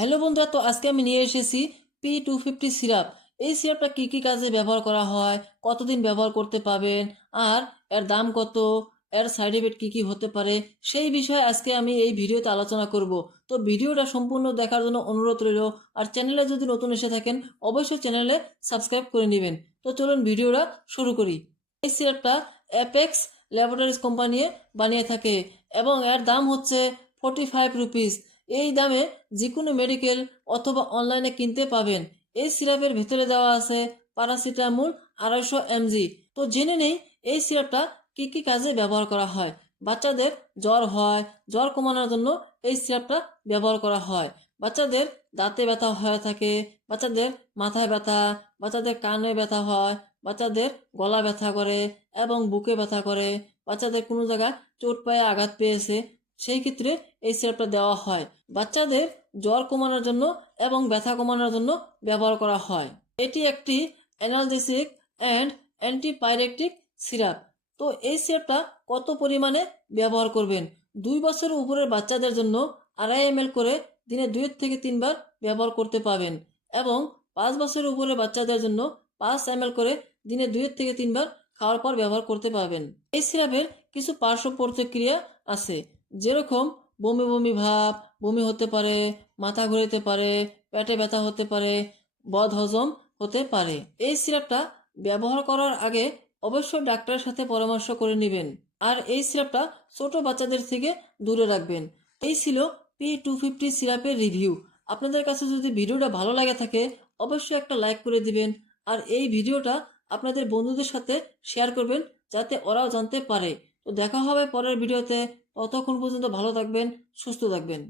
Hello বন্ধুরা, তো আজকে আমি নিয়ে এসেছি পি টু ফিফটি সিরাপ এই সিরাপটা কী কী কাজে ব্যবহার করা হয়, কতদিন ব্যবহার করতে পাবেন, আর এর দাম কত, এর সাইড এফেক্ট কী কী হতে পারে, সেই বিষয়ে আজকে আমি এই ভিডিওতে আলোচনা করব। তো ভিডিওটা সম্পূর্ণ দেখার জন্য অনুরোধ রইল, আর চ্যানেলে যদি নতুন এসে থাকেন, অবশ্যই চ্যানেলে সাবস্ক্রাইব করে নেবেন। তো চলুন ভিডিওটা শুরু করি। এই সিরাপটা অ্যাপেক্স ল্যাবরেটরিজ কোম্পানি বানিয়ে থাকে, এবং এর দাম হচ্ছে ফোর্টি ফাইভ রুপিস এই দামে যে কোনো মেডিকেল অথবা অনলাইনে কিনতে পাবেন। এই সিরাপের ভেতরে দেওয়া আছে প্যারাসিটামল আড়াইশো এমজি তো জেনে নেই এই সিরাপটা কি কি কাজে ব্যবহার করা হয়। বাচ্চাদের জ্বর হয়, জ্বর কমানোর জন্য এই সিরাপটা ব্যবহার করা হয়। বাচ্চাদের দাঁতে ব্যথা হয়ে থাকে, বাচ্চাদের মাথায় ব্যথা, বাচ্চাদের কানে ব্যথা হয়, বাচ্চাদের গলা ব্যথা করে এবং বুকে ব্যথা করে, বাচ্চাদের কোনো জায়গায় চোট পায়ে আঘাত পেয়েছে, সেই ক্ষেত্রে এই সিরাপটা দেওয়া হয়। বাচ্চাদের জ্বর কমানোর জন্য এবং ব্যথা কমানোর জন্য ব্যবহার করা হয়। এটি একটি অ্যানালজেসিক অ্যান্ড অ্যান্টিপাইরেকটিক সিরাপ তো এই সিরাপটা কত পরিমাণে ব্যবহার করবেন? দুই বছরের উপরের বাচ্চাদের জন্য আড়াই এম করে দিনে দুই থেকে তিনবার ব্যবহার করতে পাবেন এবং পাঁচ বছরের উপরে বাচ্চাদের জন্য পাঁচ এম করে দিনে দুই থেকে তিনবার খাওয়ার পর ব্যবহার করতে পারবেন এই সিরাপের কিছু পার্শ্ব প্রতিক্রিয়া আছে, যেরকম বমি বমি ভাব, বমি হতে পারে, মাথা ঘুরাতে পারে, পেটে ব্যথা হতে পারে বদ হজম হতে পারে। এই সিরাপটা ব্যবহার করার আগে অবশ্যই ডাক্তারের সাথে পরামর্শ করে নেবেন আর এই সিরাপটা ছোট বাচ্চাদের থেকে দূরে রাখবেন। এই ছিল পি টু ফিফটি সিরাপের রিভিউ। আপনাদের কাছে যদি ভিডিওটা ভালো লাগে থাকে, অবশ্যই একটা লাইক করে দিবেন আর এই ভিডিওটা আপনাদের বন্ধুদের সাথে শেয়ার করবেন যাতে ওরাও জানতে পারে। তো দেখা হবে পরের ভিডিওতে। ততক্ষণ পর্যন্ত ভালো থাকবেন সুস্থ থাকবেন।